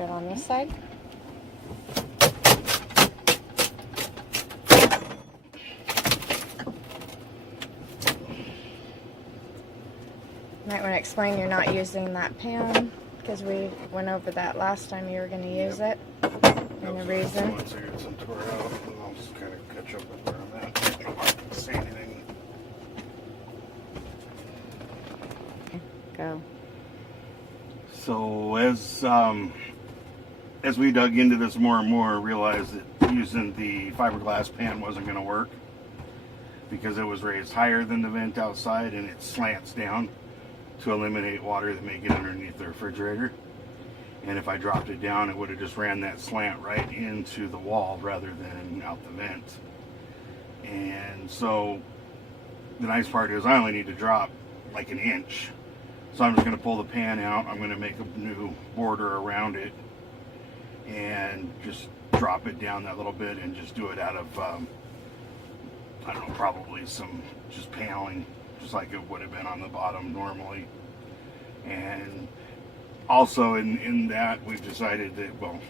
do it on this side. Might want to explain you're not using that pan because we went over that last time you were going to use it. And the reason. Once I get some tore out, I'll just kind of catch up with where I'm at. I don't have to say anything. Okay, go. So as we dug into this more and more, realized that using the fiberglass pan wasn't going to work because it was raised higher than the vent outside and it slants down to eliminate water that may get underneath the refrigerator. And if I dropped it down, it would have just ran that slant right into the wall rather than out the vent. And so the nice part is I only need to drop like an inch. So I'm just going to pull the pan out. I'm going to make a new border around it and just drop it down that little bit and just do it out of, I don't know, probably some just paneling, just like it would have been on the bottom normally. And also in that, we've decided that, well,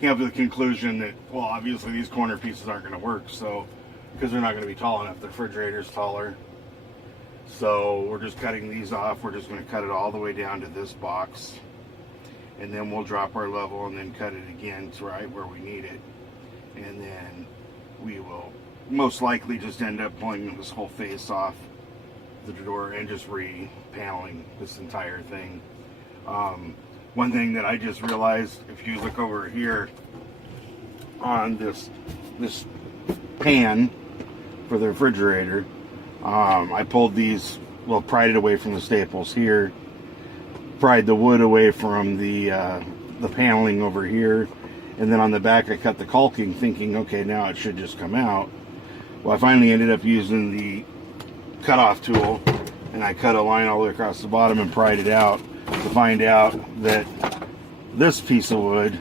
came up with the conclusion that, well, obviously these corner pieces aren't going to work, so, because they're not going to be tall enough. The refrigerator's taller. So we're just cutting these off. We're just going to cut it all the way down to this box. And then we'll drop our level and then cut it again to right where we need it. And then we will most likely just end up pulling this whole face off the door and just re-paneling this entire thing. One thing that I just realized, if you look over here on this pan for the refrigerator, I pulled these, well, pried it away from the staples here, pried the wood away from the paneling over here, and then on the back I cut the caulking thinking, okay, now it should just come out. Well, I finally ended up using the cutoff tool and I cut a line all the way across the bottom and pried it out to find out that this piece of wood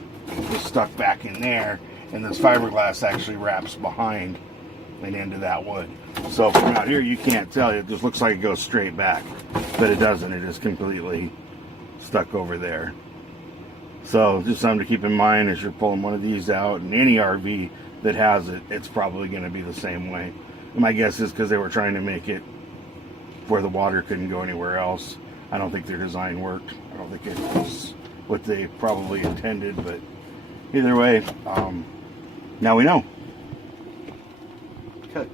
was stuck back in there and this fiberglass actually wraps behind and into that wood. So from out here you can't tell, it just looks like it goes straight back, but it doesn't. It is completely stuck over there. So just something to keep in mind as you're pulling one of these out. And any RV that has it, it's probably going to be the same way. And my guess is because they were trying to make it where the water couldn't go anywhere else. I don't think their design worked. I don't think it was what they probably intended, but either way, now we know. Cut.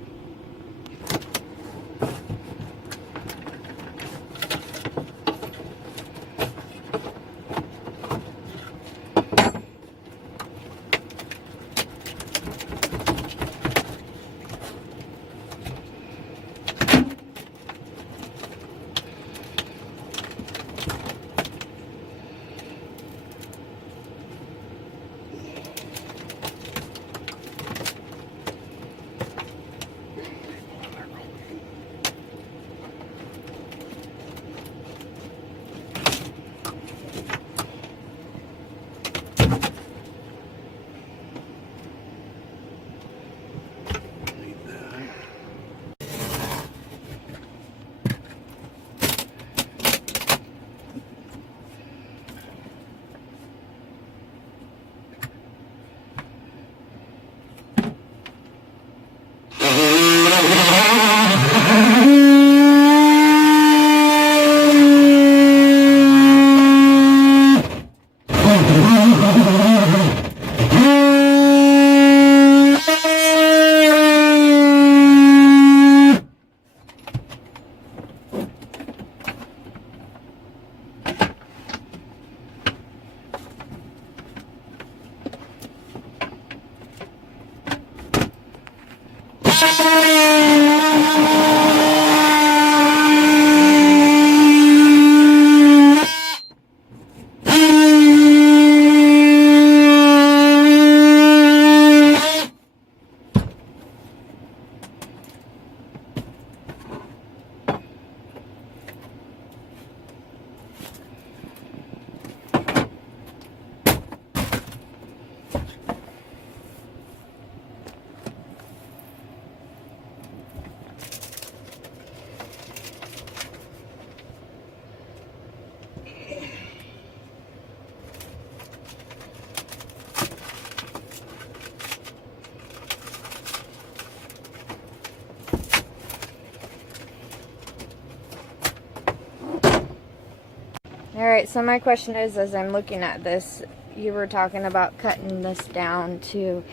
All right, so my question is, as I'm looking at this, you were talking about cutting this down to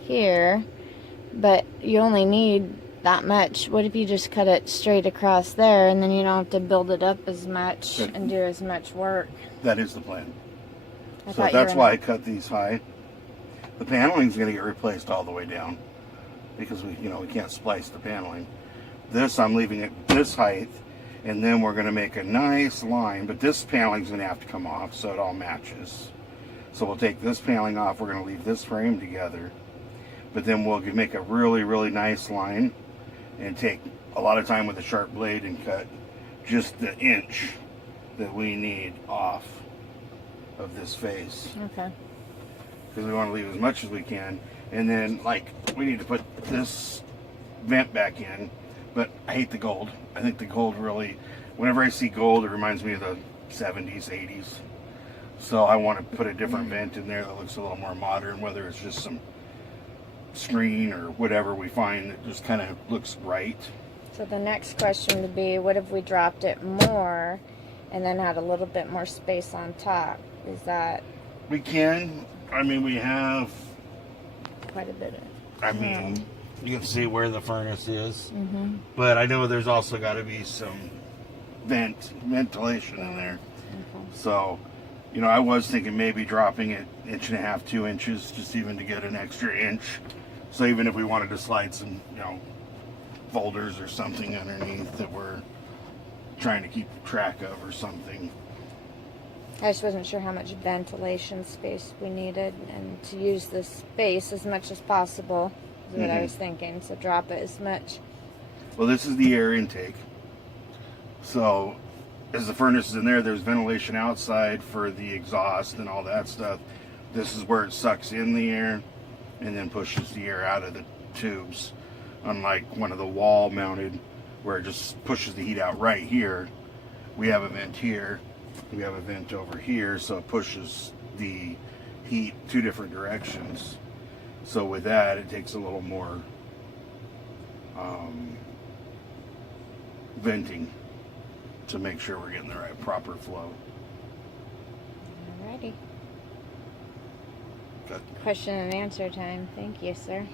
here, but you only need that much. What if you just cut it straight across there, and then you don't have to build it up as much and do as much work? That is the plan. I So that's why I cut these high. The paneling is going to get replaced all the way down because we can't splice the paneling. This I'm leaving it this height, and then we're going to make a nice line, but this paneling is going to have to come off so it all matches. So we'll take this paneling off. We're going to leave this frame together, but then we'll make a really, really nice line and take a lot of time with a sharp blade and cut just the inch that we need off of this face. Okay. Because we want to leave as much as we can. And then, like, we need to put this vent back in, but I hate the gold. I think the gold really, whenever I see gold, it reminds me of the 70s, 80s. So I want to put a different vent in there that looks a little more modern, whether it's just some screen or whatever we find that just kind of looks right. So the next question would be, what if we dropped it more and then had a little bit more space on top? Is that... We can. I mean, we have... quite a bit of... I mean, you can see where the furnace is. Mm-hmm. But I know there's also got to be some ventilation in there. Okay. So, I was thinking maybe dropping it 1.5 to 2 inches, just even to get an extra inch. So even if we wanted to slide some, folders or something underneath that we're trying to keep track of or something. I just wasn't sure how much ventilation space we needed, and to use this space as much as possible is what I was thinking. So drop it as much. Well, this is the air intake. So as the furnace is in there, there's ventilation outside for the exhaust and all that stuff. This is where it sucks in the air and then pushes the air out of the tubes. Unlike one of the wall mounted where it just pushes the heat out right here, we have a vent here. We have a vent over here, so it pushes the heat 2 different directions. So with that, it takes a little more venting to make sure we're getting the right proper flow. Alrighty. Good. Question and answer time. Thank you, sir.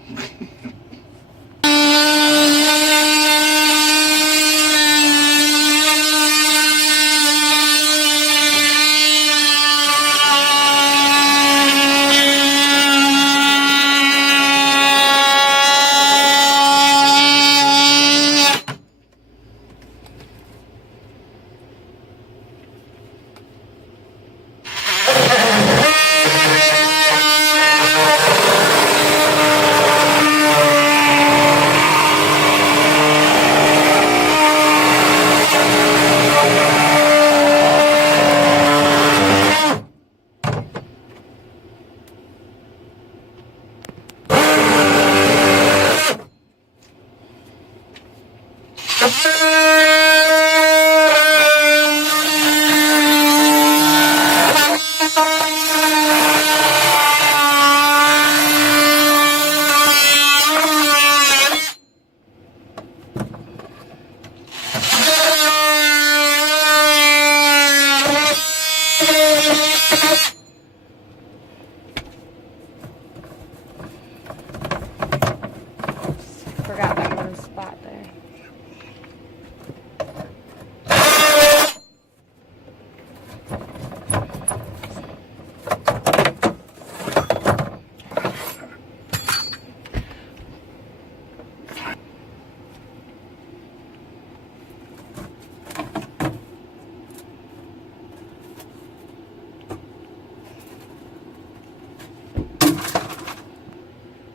Forgot that one spot there.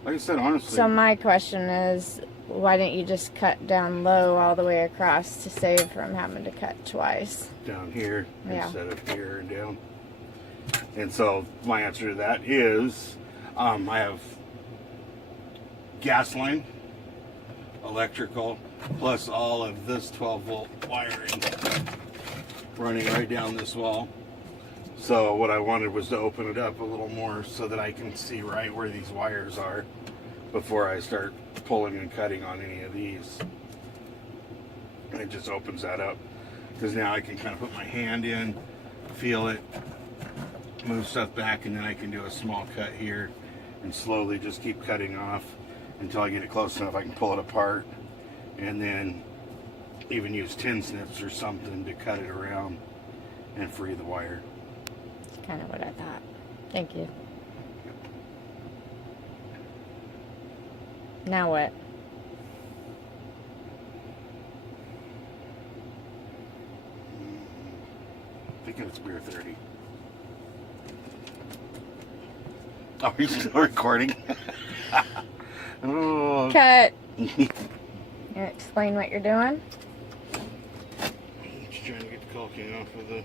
Like I said, honestly. So my question is, why didn't you just cut down low all the way across to save from having to cut twice? Down here instead of here and down. And so my answer to that is I have gas line, electrical, plus all of this 12-volt wiring running right down this wall. So what I wanted was to open it up a little more so that I can see right where these wires are before I start pulling and cutting on any of these. And it just opens that up because now I can kind of put my hand in. feel it, move stuff back, and then I can do a small cut here and slowly just keep cutting off until I get it close enough I can pull it apart, and then even use tin snips or something to cut it around and free the wire. That's kind of what I thought. Thank you. Now what? I think it's beer 30. Oh, you're still recording? Oh. Cut. You explain what you're doing? Just trying to get the caulking off of the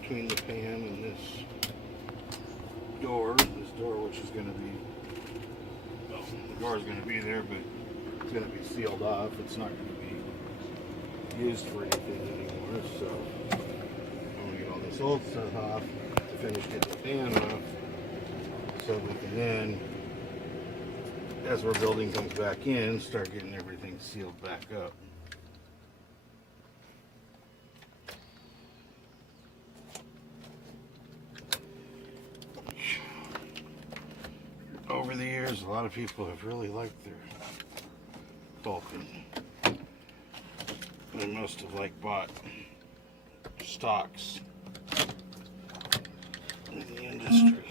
between the pan and this door. This door, which is going to be, well, the door is going to be there, but it's going to be sealed off. It's not going to be used for anything anymore. So I'm going to get all this old stuff off to finish getting the pan off, so we can then, as our building comes back in, start getting everything sealed back up. Over the years, a lot of people have really liked their bulking. They must have bought stocks in the industry.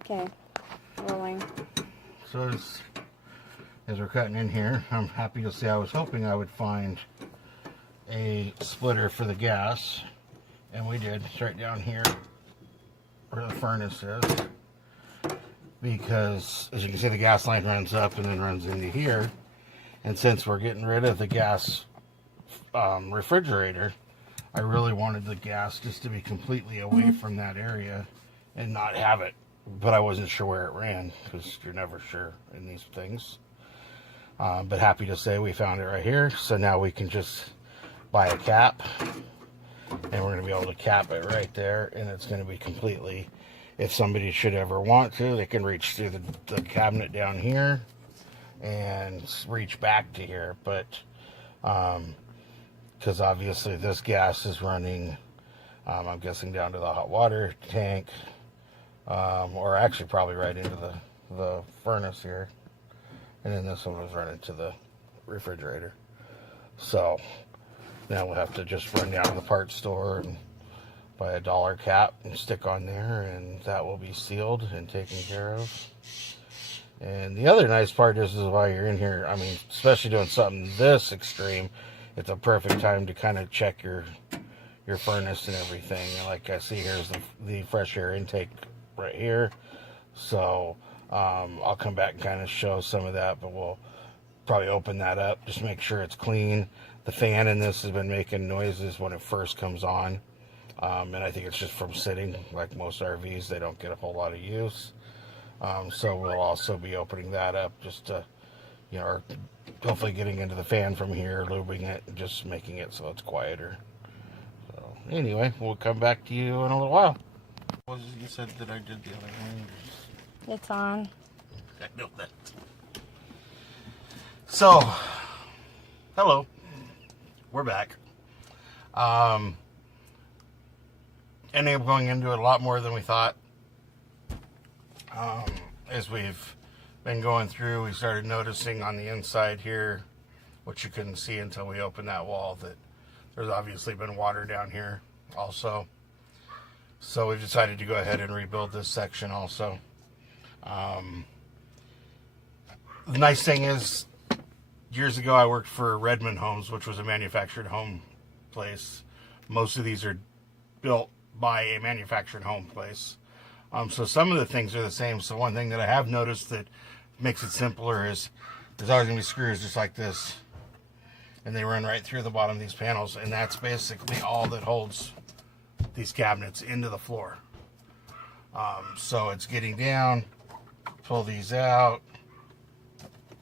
Okay, rolling. So as we're cutting in here, I'm happy to say I was hoping I would find a splitter for the gas, and we did. It's right down here where the furnace is, because as you can see, the gas line runs up and then runs into here, and since we're getting rid of the gas refrigerator, I really wanted the gas just to be completely away from that area and not have it, but I wasn't sure where it ran, because you're never sure in these things. But happy to say we found it right here, so now we can just buy a cap, and we're going to be able to cap it right there, and it's going to be completely, if somebody should ever want to, they can reach through the cabinet down here and reach back to here. But because obviously this gas is running, I'm guessing down to the hot water tank, or actually probably right into the furnace here, and then this one was running to the refrigerator. So now we'll have to just run down to the parts store and buy a $1 cap and stick on there, and that will be sealed and taken care of. And the other nice part is while you're in here, I mean, especially doing something this extreme, it's a perfect time to kind of check your furnace and everything. And like I see, here's the fresh air intake right here. So I'll come back and kind of show some of that, but we'll probably open that up, just make sure it's clean. The fan in this has been making noises when it first comes on, and I think it's just from sitting. Like most RVs, they don't get a whole lot of use. So we'll also be opening that up, just to, or hopefully getting into the fan from here, lubing it, and just making it so it's quieter. So anyway, we'll come back to you in a little while. What was it you said that I did the other one? It's on. I know that. So, hello. We're back. Ended up going into it a lot more than we thought. As we've been going through, we started noticing on the inside here, which you couldn't see until we opened that wall, that there's obviously been water down here also. So we've decided to go ahead and rebuild this section also. The nice thing is, years ago I worked for Redmond Homes, which was a manufactured home place. Most of these are built by a manufactured home place. So some of the things are the same. So one thing that I have noticed that makes it simpler is there's always going to be screws just like this, and they run right through the bottom of these panels, and that's basically all that holds these cabinets into the floor. So it's getting down, pull these out,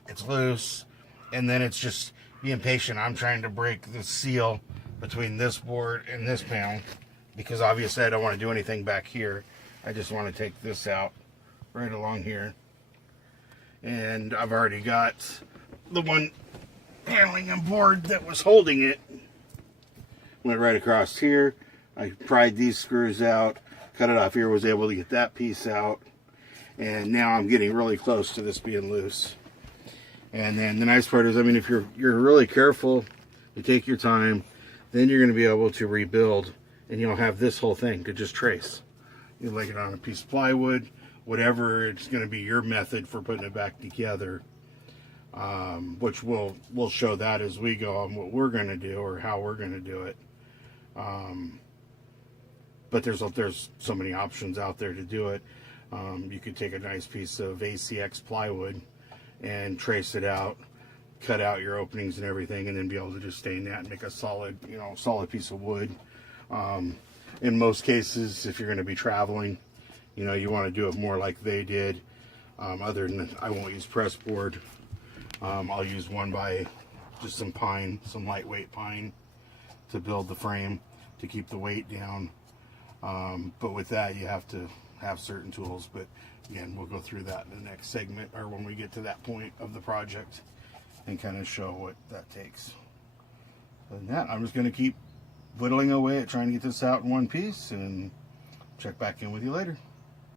it's loose, and then it's just being patient. I'm trying to break the seal between this board and this panel, because obviously I don't want to do anything back here. I just want to take this out right along here And I've already got the one paneling and board that was holding it. Went right across here. I pried these screws out, cut it off here, was able to get that piece out. And now I'm getting really close to this being loose. And then the nice part is, I mean, if you're really careful, you take your time, then you're going to be able to rebuild, and you'll have this whole thing to just trace. You lay it on a piece of plywood, whatever, it's going to be your method for putting it back together, which we'll show that as we go on what we're going to do or how we're going to do it. But there's so many options out there to do it. You could take a nice piece of ACX plywood and trace it out, cut out your openings and everything, and then be able to just stain that and make a solid, solid piece of wood. In most cases, if you're going to be traveling, you want to do it more like they did. Other than, I won't use press board. I'll use one by just some pine, some lightweight pine, to build the frame to keep the weight down. But with that, you have to have certain tools. But again, we'll go through that in the next segment, or when we get to that point of the project, and kind of show what that takes. Other than that, I'm just going to keep whittling away at trying to get this out in one piece, and check back in with you later.